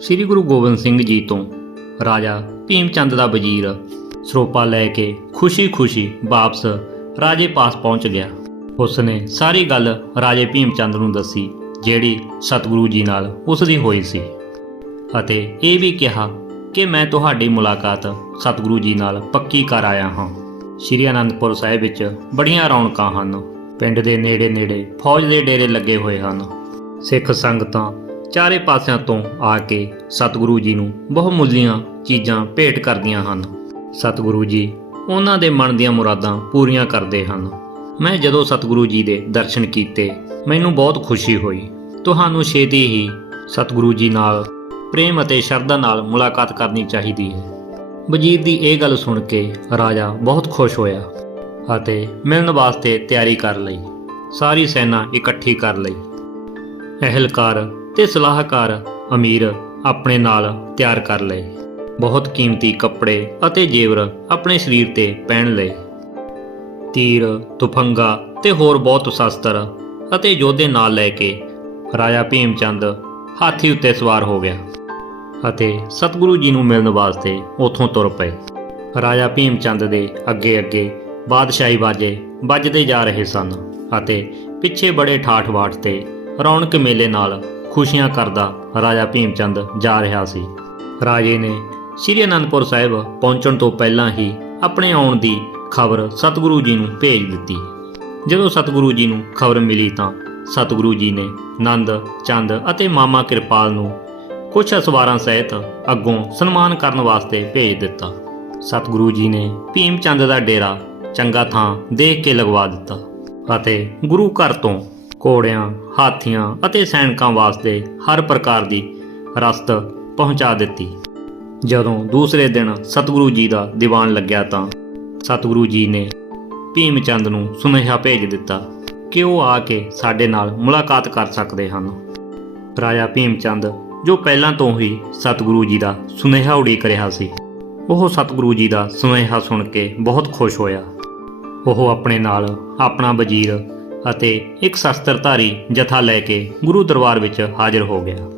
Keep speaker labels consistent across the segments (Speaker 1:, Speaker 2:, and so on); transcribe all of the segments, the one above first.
Speaker 1: ਸ੍ਰੀ ਗੁਰੂ ਗੋਬਿੰਦ ਸਿੰਘ ਜੀ ਤੋਂ ਰਾਜਾ ਭੀਮ ਚੰਦ ਦਾ ਵਜ਼ੀਰ ਸਰੋਪਾ ਲੈ ਕੇ ਖੁਸ਼ੀ-ਖੁਸ਼ੀ ਵਾਪਸ ਰਾਜੇ ਪਾਸ ਪਹੁੰਚ ਗਿਆ। ਉਸਨੇ ਸਾਰੀ ਗੱਲ ਰਾਜੇ ਭੀਮ ਚੰਦ ਨੂੰ ਦੱਸੀ, ਜਿਹੜੀ ਸਤਿਗੁਰੂ ਜੀ ਨਾਲ ਉਸ ਦੀ ਹੋਈ ਸੀ। ਅਤੇ ਇਹ ਵੀ ਕਿਹਾ ਕਿ ਮੈਂ ਤੁਹਾਡੀ ਮੁਲਾਕਾਤ ਸਤਿਗੁਰੂ ਜੀ ਨਾਲ ਪੱਕੀ ਕਰ ਆਇਆ ਹਾਂ। ਸ਼੍ਰੀ ਅਨੰਦਪੁਰ ਸਾਹਿਬ ਵਿੱਚ ਬੜੀਆਂ ਰੌਣਕਾਂ ਹਨ। ਪਿੰਡ ਦੇ ਨੇੜੇ-ਨੇੜੇ ਫੌਜ ਦੇ ਡੇਰੇ ਲੱਗੇ ਹੋਏ ਹਨ। ਸਿੱਖ ਸੰਗਤਾਂ ਚਾਰੇ ਪਾਸਿਆਂ ਤੋਂ ਆ ਕੇ ਸਤਿਗੁਰੂ ਜੀ ਨੂੰ ਬਹੁਮੁੱਲੀਆਂ ਚੀਜ਼ਾਂ ਭੇਟ ਕਰਦੀਆਂ ਹਨ। ਸਤਿਗੁਰੂ ਜੀ ਉਹਨਾਂ ਦੇ ਮਨ ਦੀਆਂ ਮੁਰਾਦਾਂ ਪੂਰੀਆਂ ਕਰਦੇ ਹਨ। ਮੈਂ ਜਦੋਂ ਸਤਿਗੁਰੂ ਜੀ ਦੇ ਦਰਸ਼ਨ ਕੀਤੇ, ਮੈਨੂੰ ਬਹੁਤ ਖੁਸ਼ੀ ਹੋਈ। ਤੁਹਾਨੂੰ ਛੇਤੀ ਹੀ ਸਤਿਗੁਰੂ ਜੀ ਨਾਲ ਪ੍ਰੇਮ ਅਤੇ ਸ਼ਰਧਾ ਨਾਲ ਮੁਲਾਕਾਤ ਕਰਨੀ ਚਾਹੀਦੀ ਹੈ। ਵਜ਼ੀਰ ਦੀ ਇਹ ਗੱਲ ਸੁਣ ਕੇ ਰਾਜਾ ਬਹੁਤ ਖੁਸ਼ ਹੋਇਆ ਅਤੇ ਮਿਲਣ ਵਾਸਤੇ ਤਿਆਰੀ ਕਰ ਲਈ। ਸਾਰੀ ਸੈਨਾ ਇਕੱਠੀ ਕਰ ਲਈ। ਅਹਿਲਕਾਰ ਤੇ ਸਲਾਹਕਾਰ ਅਮੀਰ ਆਪਣੇ ਨਾਲ ਤਿਆਰ ਕਰ ਲਏ। ਬਹੁਤ ਕੀਮਤੀ ਕੱਪੜੇ ਅਤੇ ਜੇਵਰ ਆਪਣੇ ਸਰੀਰ ਤੇ ਪਹਿਨ ਲਏ। ਤੀਰ, ਤੁਫੰਗਾ ਤੇ ਹੋਰ ਬਹੁਤ ਸ਼ਸਤਰ ਅਤੇ ਯੋਧੇ ਨਾਲ ਲੈ ਕੇ ਰਾਜਾ ਭੀਮ ਚੰਦ ਹਾਥੀ ਉੱਤੇ ਸਵਾਰ ਹੋ ਗਿਆ ਅਤੇ ਸਤਿਗੁਰੂ ਜੀ ਨੂੰ ਮਿਲਣ ਵਾਸਤੇ ਉੱਥੋਂ ਤੁਰ ਪਏ। ਰਾਜਾ ਭੀਮ ਚੰਦ ਦੇ ਅੱਗੇ ਅੱਗੇ ਬਾਦਸ਼ਾਹੀ ਬਾਜੇ ਵੱਜਦੇ ਜਾ ਰਹੇ ਸਨ ਅਤੇ ਪਿੱਛੇ ਬੜੇ ਠਾਠ-ਬਾਠ ਤੇ ਰੌਣਕ ਮੇਲੇ ਨਾਲ ਖੁਸ਼ੀਆਂ ਕਰਦਾ ਰਾਜਾ ਭੀਮ ਚੰਦ ਜਾ ਰਿਹਾ ਸੀ। ਰਾਜੇ ਨੇ ਸ਼੍ਰੀ ਅਨੰਦਪੁਰ ਸਾਹਿਬ ਪਹੁੰਚਣ ਤੋਂ ਪਹਿਲਾਂ ਹੀ ਆਪਣੇ ਆਉਣ ਦੀ ਖਬਰ ਸਤਿਗੁਰੂ ਜੀ ਨੂੰ ਭੇਜ ਦਿੱਤੀ। ਜਦੋਂ ਸਤਿਗੁਰੂ ਜੀ ਨੂੰ ਖਬਰ ਮਿਲੀ ਤਾਂ ਸਤਿਗੁਰੂ ਜੀ ਨੇ ਨੰਦ, ਚੰਦ ਅਤੇ ਮਾਮਾ ਕਿਰਪਾਲ ਨੂੰ ਕੁਝ ਅਸਵਾਰਾਂ ਸਹਿਤ ਅੱਗੋਂ ਸਨਮਾਨ ਕਰਨ ਵਾਸਤੇ ਭੇਜ ਦਿੱਤਾ। ਸਤਿਗੁਰੂ ਜੀ ਨੇ ਭੀਮ ਚੰਦ ਦਾ ਡੇਰਾ ਚੰਗਾ ਥਾਂ ਦੇਖ ਕੇ ਲਗਵਾ ਦਿੱਤਾ ਅਤੇ ਗੁਰੂ ਘਰ ਤੋਂ ਘੋੜਿਆਂ, ਹਾਥੀਆਂ ਅਤੇ ਸੈਨਿਕਾਂ ਵਾਸਤੇ ਹਰ ਪ੍ਰਕਾਰ ਦੀ ਰਸਤ ਪਹੁੰਚਾ ਦਿੱਤੀ। ਜਦੋਂ ਦੂਸਰੇ ਦਿਨ ਸਤਿਗੁਰੂ ਜੀ ਦਾ ਦੀਵਾਨ ਲੱਗਿਆ ਤਾਂ ਸਤਿਗੁਰੂ ਜੀ ਨੇ ਭੀਮ ਚੰਦ ਨੂੰ ਸੁਨੇਹਾ ਭੇਜ ਦਿੱਤਾ ਕਿ ਉਹ ਆ ਕੇ ਸਾਡੇ ਨਾਲ ਮੁਲਾਕਾਤ ਕਰ ਸਕਦੇ ਹਨ। ਰਾਜਾ ਭੀਮ ਚੰਦ ਜੋ ਪਹਿਲਾਂ ਤੋਂ ਹੀ ਸਤਿਗੁਰੂ ਜੀ ਦਾ ਸੁਨੇਹਾ ਉਡੀਕ ਰਿਹਾ ਸੀ, ਉਹ ਸਤਿਗੁਰੂ ਜੀ ਦਾ ਸੁਨੇਹਾ ਸੁਣ ਕੇ ਬਹੁਤ ਖੁਸ਼ ਹੋਇਆ। ਉਹ ਆਪਣੇ ਨਾਲ ਆਪਣਾ ਵਜ਼ੀਰ ਅਤੇ ਇੱਕ ਸ਼ਸਤਰਧਾਰੀ ਜਥਾ ਲੈ ਕੇ ਗੁਰੂ ਦਰਬਾਰ ਵਿੱਚ ਹਾਜ਼ਰ ਹੋ ਗਿਆ।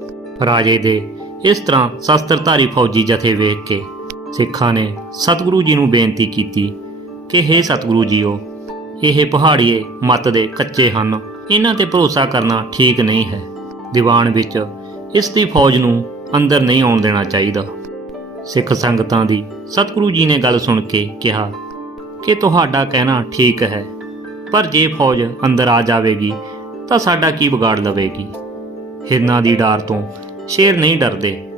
Speaker 1: ਰਾਜੇ ਦੇ ਇਸ ਤਰ੍ਹਾਂ ਸ਼ਸਤਰਧਾਰੀ ਫੌਜੀ ਜਥੇ ਵੇਖ ਕੇ ਸਿੱਖਾਂ ਨੇ ਸਤਿਗੁਰੂ ਜੀ ਨੂੰ ਬੇਨਤੀ ਕੀਤੀ ਕਿ हे ਸਤਿਗੁਰੂ ਜੀਓ, ਇਹ ਪਹਾੜੀਏ ਮੱਤ ਦੇ ਕੱਚੇ ਹਨ। ਇਹਨਾਂ ਤੇ ਭਰੋਸਾ ਕਰਨਾ ਠੀਕ ਨਹੀਂ ਹੈ। ਦੀਵਾਨ ਵਿੱਚ ਇਸ ਦੀ ਫੌਜ ਨੂੰ ਅੰਦਰ ਨਹੀਂ ਆਉਣ ਦੇਣਾ ਚਾਹੀਦਾ ਸਿੱਖ ਸੰਗਤਾਂ ਦੀ ਸਤਿਗੁਰੂ ਜੀ ਨੇ ਗੱਲ ਸੁਣ ਕੇ ਕਿਹਾ ਕਿ, ਤੁਹਾਡਾ ਕਹਿਣਾ ਠੀਕ ਹੈ। ਪਰ ਜੇ ਫੌਜ ਅੰਦਰ ਆ ਜਾਵੇਗੀ, ਤਾਂ ਸਾਡਾ ਕੀ ਵਿਗਾੜ ਲਵੇਗੀ? ਹਿਰਨਾਂ ਦੀ ਡਾਰ ਤੋਂ ਸ਼ੇਰ ਨਹੀਂ ਡਰਦੇ।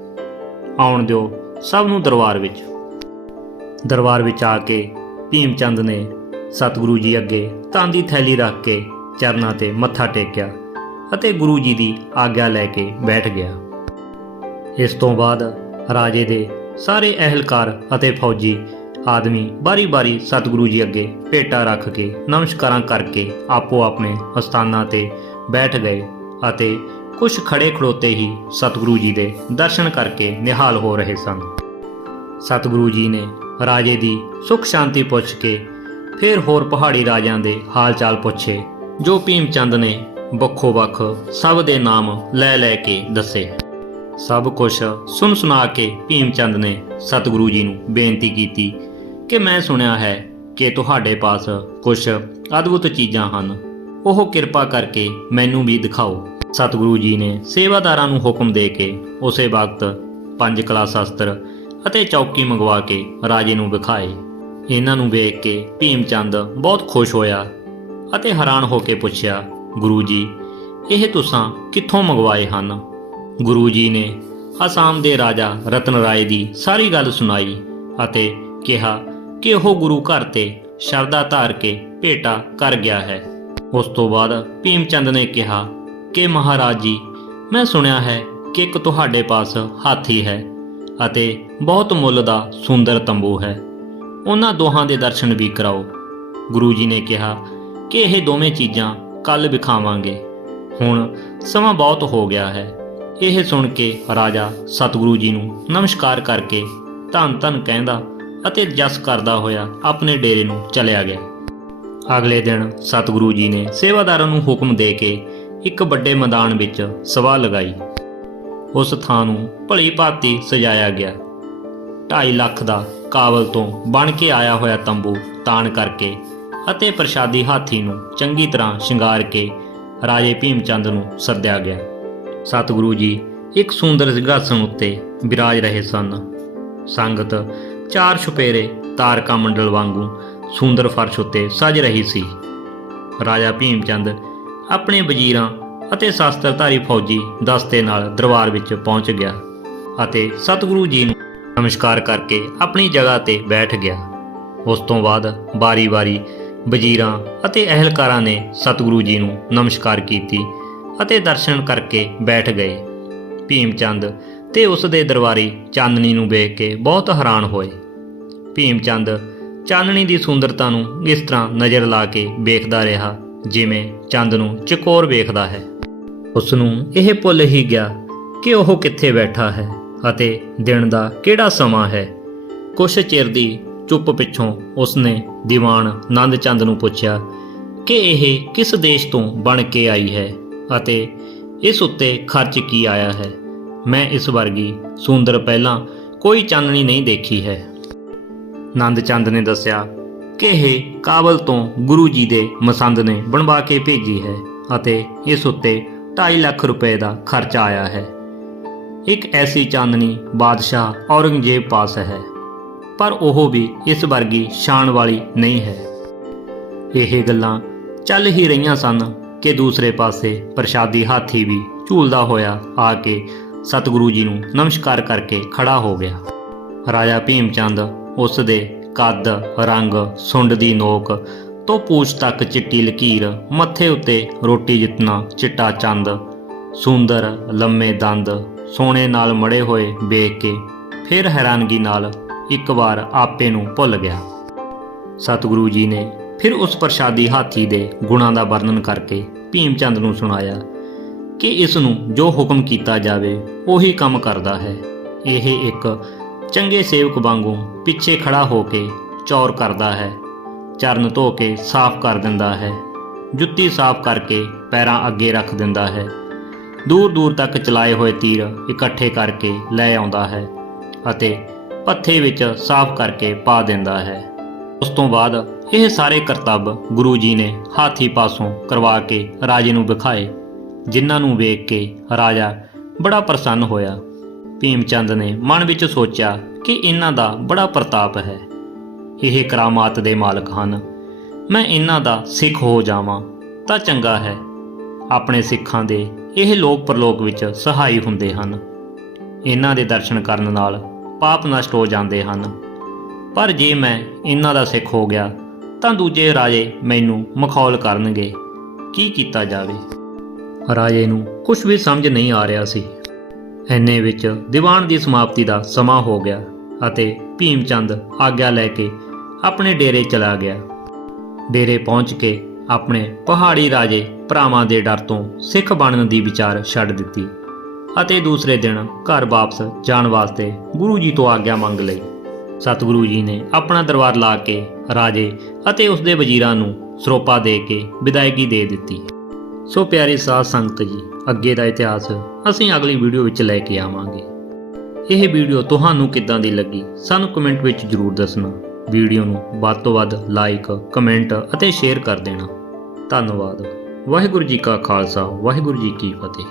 Speaker 1: ਆਉਣ ਦਿਓ ਸਭ ਨੂੰ ਦਰਬਾਰ ਵਿੱਚ। ਦਰਬਾਰ ਵਿੱਚ ਆ ਕੇ ਭੀਮ ਚੰਦ ਨੇ ਸਤਿਗੁਰੂ ਜੀ ਅੱਗੇ ਤਾਂ ਦੀ ਥੈਲੀ ਰੱਖ ਕੇ ਚਰਨਾਂ ਤੇ ਮੱਥਾ ਟੇਕਿਆ ਅਤੇ ਗੁਰੂ ਜੀ ਦੀ ਆਗਿਆ ਲੈ ਕੇ ਬੈਠ ਗਿਆ। ਇਸ ਤੋਂ ਬਾਅਦ ਰਾਜੇ ਦੇ ਸਾਰੇ ਅਹਿਲਕਾਰ ਅਤੇ ਫੌਜੀ ਆਦਮੀ ਬਾਰੀ-ਬਾਰੀ ਸਤਿਗੁਰੂ ਜੀ ਅੱਗੇ ਭੇਟਾ ਰੱਖ ਕੇ, ਨਮਸਕਾਰਾਂ ਕਰਕੇ ਆਪੋ ਆਪਣੇ ਅਸਥਾਨਾਂ ਤੇ ਬੈਠ ਗਏ ਅਤੇ ਕੁਝ ਖੜੇ ਖੜੋਤੇ ਹੀ ਸਤਿਗੁਰੂ ਜੀ ਦੇ ਦਰਸ਼ਨ ਕਰਕੇ ਨਿਹਾਲ ਹੋ ਰਹੇ ਸਨ। ਸਤਿਗੁਰੂ ਜੀ ਨੇ ਰਾਜੇ ਦੀ ਸੁਖ ਸ਼ਾਂਤੀ ਪੁੱਛ ਕੇ ਫਿਰ ਹੋਰ ਪਹਾੜੀ ਰਾਜਿਆਂ ਦੇ ਹਾਲ ਚਾਲ ਪੁੱਛੇ, ਜੋ ਭੀਮ ਚੰਦ ਨੇ ਵੱਖੋ ਵੱਖ ਸਭ ਦੇ ਨਾਮ ਲੈ ਲੈ ਕੇ ਦੱਸੇ। ਸਭ ਕੁਝ ਸੁਣ ਸੁਣਾ ਕੇ ਭੀਮ ਚੰਦ ਨੇ ਸਤਿਗੁਰੂ ਜੀ ਨੂੰ ਬੇਨਤੀ ਕੀਤੀ ਕਿ ਮੈਂ ਸੁਣਿਆ ਹੈ ਕਿ ਤੁਹਾਡੇ ਪਾਸ ਕੁਝ ਅਦਭੁਤ ਚੀਜ਼ਾਂ ਹਨ। ਉਹ ਕਿਰਪਾ ਕਰਕੇ ਮੈਨੂੰ ਵੀ ਦਿਖਾਓ। ਸਤਿਗੁਰੂ ਜੀ ਨੇ ਸੇਵਾਦਾਰਾਂ ਨੂੰ ਹੁਕਮ ਦੇ ਕੇ ਉਸੇ ਵਕਤ ਪੰਜ ਕਲਾ ਸ਼ਸਤਰ ਅਤੇ ਚੌਕੀ ਮੰਗਵਾ ਕੇ ਰਾਜੇ ਨੂੰ ਵਿਖਾਏ। ਇਹਨਾਂ ਨੂੰ ਵੇਖ ਕੇ ਭੀਮ ਚੰਦ ਬਹੁਤ ਖੁਸ਼ ਹੋਇਆ ਅਤੇ ਹੈਰਾਨ ਹੋ ਕੇ ਪੁੱਛਿਆ, ਗੁਰੂ ਜੀ, ਇਹ ਤੁਸੀਂ ਕਿੱਥੋਂ ਮੰਗਵਾਏ ਹਨ? ਗੁਰੂ ਜੀ ਨੇ ਅਸਾਮ ਦੇ ਰਾਜਾ ਰਤਨ ਰਾਏ ਦੀ ਸਾਰੀ ਗੱਲ ਸੁਣਾਈ ਅਤੇ ਕਿਹਾ ਕਿ ਉਹ ਗੁਰੂ ਘਰ ਤੇ ਸ਼ਰਧਾ ਧਾਰ ਕੇ ਭੇਟਾ ਕਰ ਗਿਆ ਹੈ। ਉਸ ਤੋਂ ਬਾਅਦ ਭੀਮ ਚੰਦ ਨੇ ਕਿਹਾ, ਕਿ ਮਹਾਰਾਜ ਜੀ, ਮੈਂ ਸੁਣਿਆ ਹੈ ਕਿ ਇੱਕ ਤੁਹਾਡੇ ਪਾਸ ਹਾਥੀ ਹੈ ਅਤੇ ਬਹੁਤ ਮੁੱਲ ਦਾ ਸੁੰਦਰ ਤੰਬੂ ਹੈ। ਉਹਨਾਂ ਦੋਹਾਂ ਦੇ ਦਰਸ਼ਨ ਵੀ ਕਰਾਓ। ਗੁਰੂ ਜੀ ਨੇ ਕਿਹਾ, ਕਿ ਇਹ ਦੋਵੇਂ ਚੀਜ਼ਾਂ ਕੱਲ ਵਿਖਾਵਾਂਗੇ। ਹੁਣ ਸਮਾਂ ਬਹੁਤ ਹੋ ਗਿਆ ਹੈ। ਇਹ ਸੁਣ ਕੇ ਰਾਜਾ ਸਤਿਗੁਰੂ ਜੀ ਨੂੰ ਨਮਸਕਾਰ ਕਰਕੇ ਧੰਨ ਧੰਨ ਕਹਿੰਦਾ ਅਤੇ ਜਸ ਕਰਦਾ ਹੋਇਆ ਆਪਣੇ ਡੇਰੇ ਨੂੰ ਚਲਿਆ ਗਿਆ। ਅਗਲੇ ਦਿਨ ਸਤਿਗੁਰੂ ਜੀ ਨੇ ਸੇਵਾਦਾਰਾਂ ਨੂੰ ਹੁਕਮ ਦੇ ਕੇ ਇੱਕ ਵੱਡੇ ਮੈਦਾਨ ਵਿੱਚ ਸਭਾ ਲਗਾਈ। ਉਸ ਥਾਂ ਨੂੰ ਭਲੀ ਭਾਂਤੀ ਸਜਾਇਆ ਗਿਆ। 2.5 ਲੱਖ ਦਾ ਕਾਬਲ ਤੋਂ ਬਣ ਕੇ ਆਇਆ ਹੋਇਆ ਤੰਬੂ ਤਾਣ ਕਰਕੇ ਅਤੇ ਪ੍ਰਸ਼ਾਦੀ ਹਾਥੀ ਨੂੰ ਚੰਗੀ ਤਰ੍ਹਾਂ ਸ਼ਿੰਗਾਰ ਕੇ ਰਾਜੇ ਭੀਮ ਚੰਦ ਨੂੰ ਸੱਦਿਆ ਗਿਆ। ਸਤਿਗੁਰੂ ਜੀ ਇੱਕ ਸੁੰਦਰ ਸਿੰਘਾਸਣ ਉੱਤੇ ਵਿਰਾਜ ਰਹੇ ਸਨ। ਸੰਗਤ ਚਾਰ ਛੁਪੇਰੇ ਤਾਰਕਾ ਮੰਡਲ ਵਾਂਗੂ ਸੁੰਦਰ ਫਰਸ਼ ਉੱਤੇ ਸਜ ਰਹੀ ਸੀ। ਰਾਜਾ ਭੀਮ ਚੰਦ ਆਪਣੇ ਵਜ਼ੀਰਾਂ ਅਤੇ ਸ਼ਸਤਰਧਾਰੀ ਫੌਜੀ ਦਸਤੇ ਨਾਲ ਦਰਬਾਰ ਵਿੱਚ ਪਹੁੰਚ ਗਿਆ ਅਤੇ ਸਤਿਗੁਰੂ ਜੀ ਨੂੰ ਨਮਸਕਾਰ ਕਰਕੇ ਆਪਣੀ ਜਗ੍ਹਾ ਤੇ ਬੈਠ ਗਿਆ। ਉਸ ਤੋਂ ਬਾਅਦ ਵਾਰੀ-ਵਾਰੀ ਵਜ਼ੀਰਾਂ ਅਤੇ ਅਹਿਲਕਾਰਾਂ ਨੇ ਸਤਿਗੁਰੂ ਜੀ ਨੂੰ ਨਮਸਕਾਰ ਕੀਤੀ ਅਤੇ ਦਰਸ਼ਨ ਕਰਕੇ ਬੈਠ ਗਏ। ਭੀਮ ਚੰਦ ਤੇ ਉਸ ਦੇ ਦਰਬਾਰੀ ਚਾਂਦਨੀ ਨੂੰ ਵੇਖ ਕੇ ਬਹੁਤ ਹੈਰਾਨ ਹੋਏ। ਭੀਮ ਚੰਦ ਚਾਨਣੀ ਦੀ ਸੁੰਦਰਤਾ ਨੂੰ ਇਸ ਤਰ੍ਹਾਂ ਨਜ਼ਰ ਲਾ ਕੇ ਵੇਖਦਾ ਰਿਹਾ, ਜਿਵੇਂ ਚੰਦ ਨੂੰ ਚਕੋਰ ਵੇਖਦਾ ਹੈ। ਉਸ ਨੂੰ ਇਹ ਭੁੱਲ ਹੀ ਗਿਆ ਕਿ ਉਹ ਕਿੱਥੇ ਬੈਠਾ ਹੈ ਅਤੇ ਦਿਨ ਦਾ ਕਿਹੜਾ ਸਮਾਂ ਹੈ। ਕੁਛ ਚਿਰ ਦੀ ਚੁੱਪ ਪਿੱਛੋਂ ਉਸਨੇ ਦੀਵਾਨ ਨੰਦ ਚੰਦ ਨੂੰ ਪੁੱਛਿਆ ਕਿ ਇਹ ਕਿਸ ਦੇਸ਼ ਤੋਂ ਬਣ ਕੇ ਆਈ ਹੈ ਅਤੇ ਇਸ ਉੱਤੇ ਖਰਚ ਕੀ ਆਇਆ ਹੈ। ਮੈਂ ਇਸ ਵਰਗੀ ਸੁੰਦਰ ਪਹਿਲਾਂ ਕੋਈ ਚਾਨਣੀ ਨਹੀਂ ਦੇਖੀ ਹੈ। ਨੰਦ ਚੰਦ ਨੇ ਦੱਸਿਆ ਕਿ ਇਹ ਕਾਬਲ ਤੋਂ ਗੁਰੂ ਜੀ ਦੇ ਮਸੰਦ ਨੇ ਬਣਵਾ ਕੇ ਭੇਜੀ ਹੈ ਅਤੇ ਇਸ ਉੱਤੇ 2.5 ਲੱਖ ਰੁਪਏ ਦਾ ਖਰਚਾ ਆਇਆ ਹੈ। ਇੱਕ ਐਸੀ ਚਾਂਦਨੀ ਬਾਦਸ਼ਾਹ ਔਰੰਗਜ਼ੇਬ ਪਾਸ ਹੈ, ਪਰ ਉਹ ਵੀ ਇਸ ਵਰਗੀ ਸ਼ਾਨ ਵਾਲੀ ਨਹੀਂ ਹੈ। ਇਹ ਗੱਲਾਂ ਚੱਲ ਹੀ ਰਹੀਆਂ ਸਨ ਕਿ ਦੂਸਰੇ ਪਾਸੇ ਪ੍ਰਸ਼ਾਦੀ ਹਾਥੀ ਵੀ ਝੂਲਦਾ ਹੋਇਆ ਆ ਕੇ ਸਤਿਗੁਰੂ ਜੀ ਨੂੰ ਨਮਸਕਾਰ ਕਰਕੇ ਖੜਾ ਹੋ ਗਿਆ। ਰਾਜਾ ਭੀਮ ਚੰਦ ਉਸ ਦੇ ਕੱਦ, ਰੰਗ, ਸੁੰਡ ਦੀ ਨੋਕ ਤੋਂ ਪੂਛ ਤੱਕ ਚਿੱਟੀ ਲਕੀਰ, ਮੱਥੇ ਉੱਤੇ ਰੋਟੀ ਜਿਤਨਾ ਚਿੱਟਾ ਚੰਦ, ਸੁੰਦਰ ਲੰਮੇ ਦੰਦ ਸੋਨੇ ਨਾਲ ਮੜੇ ਹੋਏ ਵੇਖ ਕੇ ਫਿਰ ਹੈਰਾਨਗੀ ਨਾਲ ਇੱਕ ਵਾਰ ਆਪੇ ਨੂੰ ਭੁੱਲ ਗਿਆ। ਸਤਿਗੁਰੂ ਜੀ ਨੇ ਫਿਰ ਉਸ ਪ੍ਰਸ਼ਾਦੀ ਹਾਥੀ ਦੇ ਗੁਣਾਂ ਦਾ ਵਰਣਨ ਕਰਕੇ ਭੀਮ ਚੰਦ ਨੂੰ ਸੁਣਾਇਆ। ਕਿ ਇਸ ਨੂੰ ਜੋ ਹੁਕਮ ਕੀਤਾ ਜਾਵੇ, ਉਹੀ ਕੰਮ ਕਰਦਾ ਹੈ। ਇਹ ਇੱਕ ਚੰਗੇ ਸੇਵਕ ਵਾਂਗੂ ਪਿੱਛੇ ਖੜਾ ਹੋ ਕੇ ਚੌਰ ਕਰਦਾ ਹੈ। ਚਰਨ ਧੋ ਕੇ ਸਾਫ਼ ਕਰ ਦਿੰਦਾ ਹੈ। ਜੁੱਤੀ ਸਾਫ਼ ਕਰਕੇ ਪੈਰਾਂ ਅੱਗੇ ਰੱਖ ਦਿੰਦਾ ਹੈ। ਦੂਰ ਦੂਰ ਤੱਕ ਚਲਾਏ ਹੋਏ ਤੀਰ ਇਕੱਠੇ ਕਰਕੇ ਲੈ ਆਉਂਦਾ ਹੈ ਅਤੇ ਪੱਥੇ ਵਿੱਚ ਸਾਫ਼ ਕਰਕੇ ਪਾ ਦਿੰਦਾ ਹੈ। ਉਸ ਤੋਂ ਬਾਅਦ ਇਹ ਸਾਰੇ ਕਰਤੱਵ ਗੁਰੂ ਜੀ ਨੇ ਹਾਥੀ ਪਾਸੋਂ ਕਰਵਾ ਕੇ ਰਾਜੇ ਨੂੰ ਵਿਖਾਏ। ਜਿਨ੍ਹਾਂ ਨੂੰ ਵੇਖ ਕੇ ਰਾਜਾ ਬੜਾ ਪ੍ਰਸੰਨ ਹੋਇਆ। ਭੀਮ ਚੰਦ ਨੇ ਮਨ ਵਿੱਚ ਸੋਚਿਆ ਕਿ ਇਹਨਾਂ ਦਾ ਬੜਾ ਪ੍ਰਤਾਪ ਹੈ। ਇਹ ਕਰਾਮਾਤ ਦੇ ਮਾਲਕ ਹਨ। ਮੈਂ ਇਹਨਾਂ ਦਾ ਸਿੱਖ ਹੋ ਜਾਵਾਂ ਤਾਂ ਚੰਗਾ ਹੈ। ਆਪਣੇ ਸਿੱਖਾਂ ਦੇ ਇਹ ਲੋਕ ਪਰਲੋਕ ਵਿੱਚ ਸਹਾਈ ਹੁੰਦੇ ਹਨ। ਇਹਨਾਂ ਦੇ ਦਰਸ਼ਨ ਕਰਨ ਨਾਲ ਪਾਪ ਨਸ਼ਟ ਹੋ ਜਾਂਦੇ ਹਨ। ਪਰ ਜੇ ਮੈਂ ਇਹਨਾਂ ਦਾ ਸਿੱਖ ਹੋ ਗਿਆ ਤਾਂ ਦੂਜੇ ਰਾਜੇ ਮੈਨੂੰ ਮਖੌਲ ਕਰਨਗੇ। ਕੀ ਕੀਤਾ ਜਾਵੇ? ਰਾਜੇ ਨੂੰ ਕੁਝ ਵੀ ਸਮਝ ਨਹੀਂ ਆ ਰਿਹਾ ਸੀ। ਐਨੇ ਵਿੱਚ ਦੀਵਾਨ ਦੀ ਸਮਾਪਤੀ ਦਾ ਸਮਾਂ ਹੋ ਗਿਆ ਅਤੇ ਭੀਮ ਚੰਦ ਆਗਿਆ ਲੈ ਕੇ ਆਪਣੇ ਡੇਰੇ ਚਲਾ ਗਿਆ। ਡੇਰੇ ਪਹੁੰਚ ਕੇ ਆਪਣੇ ਪਹਾੜੀ ਰਾਜੇ ਭਰਾਵਾਂ ਦੇ ਡਰ ਤੋਂ ਸਿੱਖ ਬਣਨ ਦੀ ਵਿਚਾਰ ਛੱਡ ਦਿੱਤੀ ਅਤੇ ਦੂਸਰੇ ਦਿਨ ਘਰ ਵਾਪਸ ਜਾਣ ਵਾਸਤੇ ਗੁਰੂ ਜੀ ਤੋਂ ਆਗਿਆ ਮੰਗ ਲਈ। ਸਤਿਗੁਰੂ ਜੀ ਨੇ ਆਪਣਾ ਦਰਬਾਰ ਲਾ ਕੇ ਰਾਜੇ ਅਤੇ ਉਸ ਦੇ ਵਜ਼ੀਰਾਂ ਨੂੰ ਸਰੋਪਾ ਦੇ ਕੇ ਵਿਦਾਇਗੀ ਦੇ ਦਿੱਤੀ। ਸੋ ਪਿਆਰੇ ਸਾਧ ਸੰਗਤ ਜੀ, ਅੱਗੇ ਦਾ ਇਤਿਹਾਸ ਅਸੀਂ ਅਗਲੀ ਵੀਡੀਓ ਵਿੱਚ ਲੈ ਕੇ ਆਵਾਂਗੇ। ਇਹ ਵੀਡੀਓ ਤੁਹਾਨੂੰ ਕਿੱਦਾਂ ਦੀ ਲੱਗੀ, ਸਾਨੂੰ ਕਮੈਂਟ ਵਿੱਚ ਜਰੂਰ ਦੱਸਣਾ। ਵੀਡੀਓ ਨੂੰ ਵੱਧ ਤੋਂ ਵੱਧ ਲਾਈਕ, ਕਮੈਂਟ ਅਤੇ ਸ਼ੇਅਰ ਕਰ ਦੇਣਾ। ਧੰਨਵਾਦ। ਵਾਹਿਗੁਰੂ ਜੀ ਕਾ ਖਾਲਸਾ, ਵਾਹਿਗੁਰੂ ਜੀ ਕੀ ਫਤਿਹ।